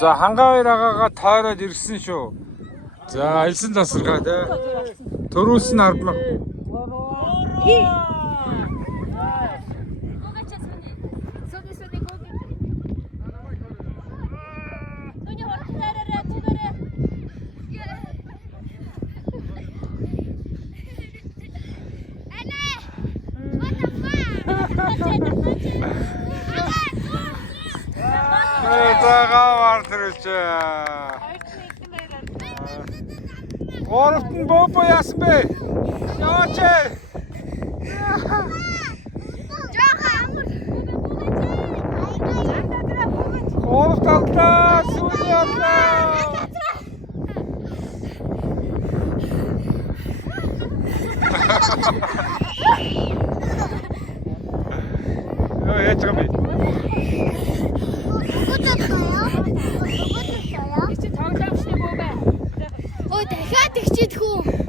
За хангавар агаага тойроод ирсэн шүү. За элсэн тасаргаа тий. Төрүүлс нь 10 мянга. Заагаар төрүүлж. Гуравт нь боо яасан бэ? Яваач. Гуравт алдаа, сүүлийн алдаа. Яаж байгаа бэ? Ой дахиад ихчихэд хүү.